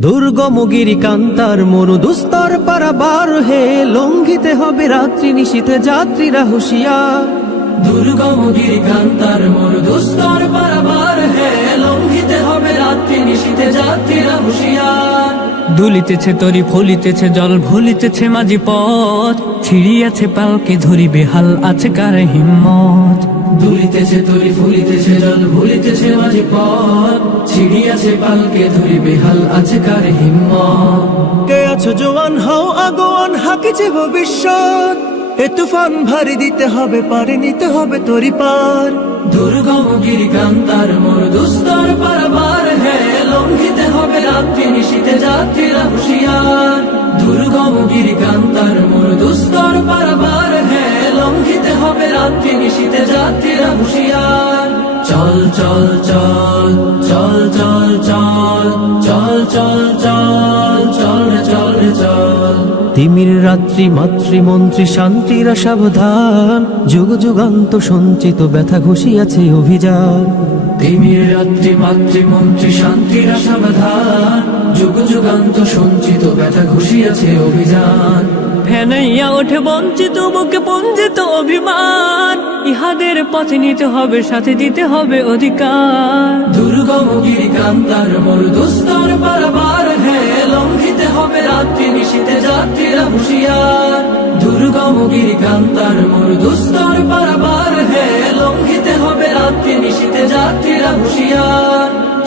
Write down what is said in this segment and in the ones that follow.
দুর্গম গিরি কান্তার মরু দুস্তর পারাবার হে, লঙ্ঘিতে হবে রাত্রি নিশীথে যাত্রীরা হুঁশিয়ার। দুর্গম গিরিকান্তার মরু দুস্তর পারাবার হে, লঙ্ঘিতে হবে রাত্রি নিশীতে যাত্রীরা হুশিয়া দুলিতেছে তরি, ফলিতেছে জল, ভুলিতেছে মাঝি পথ। ছিড়িয়াছে পালকে ধরি বেহাল আছে কার হিম্মত। দুলিতেছে তরি ফুলিতেছে জল ভুলিতেছে মাঝে পথ। ছিড়িয়াছে পালকে ধরি বেহাল আছে কার হিম্মত? কে আছো জোয়ান হও আগোয়ান হাকিছে ভবিষ্যৎ। এ তুফান ভারী দিতে হবে পারে নিতে হবে তরি পার। দুর্গম গিরিকান্তার মোর দুস্তর পারাবার হে। লঙ্ঘিতে হবে রাত্রি নিশীতে যাত্রীরা হুঁশিয়ার। দুর্গম গিরিকান্তার মোর দুস্তর পারাবার রাত্রি নিশীতে যাত্রীরা হুঁশিয়ার চল চল চল চল চল চল চল চল চল চল চল চল। তিমির রাত্রি মাতৃমন্ত্রী শান্তিরা সাবধান যুগ যুগান্ত সঞ্চিত ব্যথা ঘুষিয়াছে অভিযান। তিমির রাত্রি মাতৃমন্ত্রী শান্তির সাবধান যুগান্ত সঞ্চিত ব্যথা ঘুষিয়াছে অভিযান। ফেনাইয়া ওঠে বঞ্চিত বুকে পঞ্জিত অভিমান। ইহাদের পথে নিতে হবে সাথে দিতে হবে অধিকার। দুর্গম গিরিকান্তার মোর দুস্তর পারাবার হে লঙ্ঘিতে হবে রাত্রি নিশীতে যাত্রীরা হুঁশিয়ার। দুর্গম গিরিকান্তার মোর দুস্তর পারাবার হে লঙ্ঘিতে হবে রাত্রি নিশীতে যাত্রীরা হুঁশিয়ার।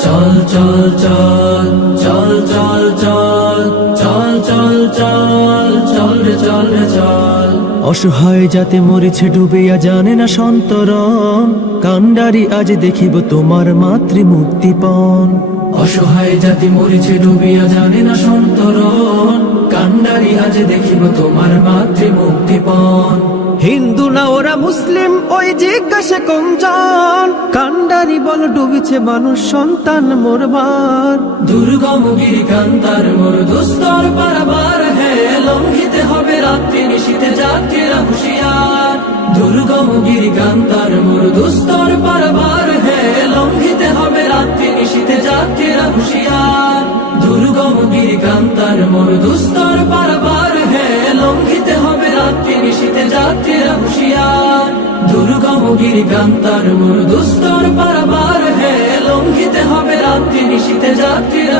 চল চল চল চল চল চল চল চল চল চল রে চল রে চল। অসহায় যাতে মরেছে ডুবিয়া জানে না সন্তরণ। কান্ডারি আজ দেখিব তোমার মাতৃ মুক্তিপণ অসহায় যাতে মরিছে ডুবিয়া জানে না সন্তরণ। দেখিব তোমার মাতৃ মুক্তিপণ হিন্দু না ওরা মুসলিম ওই জিজ্ঞাসা কমজন কান্ডারি বল ডুবিছে মানুষ সন্তান মোরবার দুর্গম গিরিকান্তার মোর দুস্তর পারাবার হে লঙ্ঘিতে হবে রাত্রি নিশীতে যাত্রীরা হুঁশিয়ার। দুর্গম গিরিকান্তার মোর দুস্তর পারাবার হে লঙ্ঘিতে হবে রাত্রি নিশীতে যাত্রীরা হুঁশিয়ার। দুর্গম গিরিকান্তার মোর দুস্তর পারাবার জাতির হুশিয়ার। দুর্গম গিরিগান তার মরুদুস্তর পারাবার হে লঙ্ঘিতে হবে রাত্রি নিশিতে জাতির